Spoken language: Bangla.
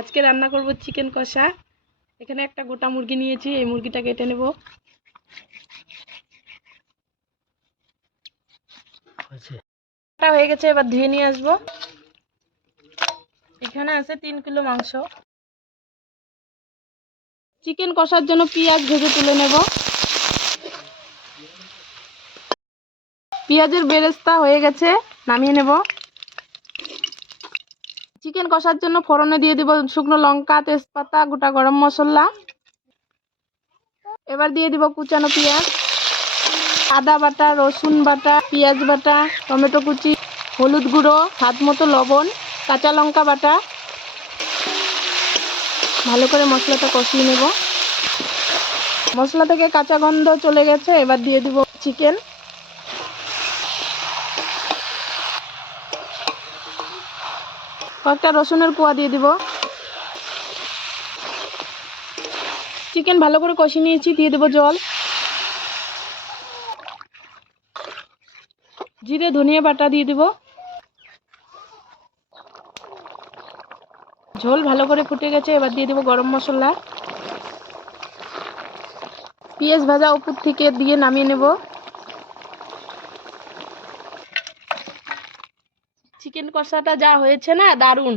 আজকে রান্না করব চিকেন কষা। এখানে একটা গোটা মুরগি নিয়েছি, এই মুরগিটা কেটে নেব। কাটা হয়ে গেছে, এবার ধুয়ে নিয়ে আসবো। এখানে আছে 3 কিলো মাংস। চিকেন কষার জন্য পেঁয়াজ ভেজে তুলে নেব। পেঁয়াজের বেরেস্তা হয়ে গেছে, নামিয়ে নেব। চিকেন কষার জন্য ফোড়নে দিয়ে দিব শুকনো লঙ্কা, তেজপাতা, গোটা গরম মশলা। এবার দিয়ে দিব কুচানো পেঁয়াজ, আদা বাটা, রসুন বাটা, পেঁয়াজ বাটা, টমেটো কুচি, হলুদ গুঁড়ো, স্বাদ মতো লবণ, কাঁচা লঙ্কা বাটা। ভালো করে মশলাটা কষিয়ে নেব। মশলা থেকে কাঁচা গন্ধ চলে গেছে, এবার দিয়ে দিব চিকেন। কয়েকটা রসুনের কোয়া দিয়ে দিব। চিকেন ভালো করে কষিয়ে নিয়েছি, দিয়ে দেব জল। জিরে ধনিয়া বাটা দিয়ে দিব। ঝোল ভালো করে ফুটে গেছে, এবার দিয়ে দেব গরম মশলা। পেঁয়াজ ভাজা উপর থেকে দিয়ে নামিয়ে নেব। চিকেন কষাটা যা হয়েছে না, দারুণ।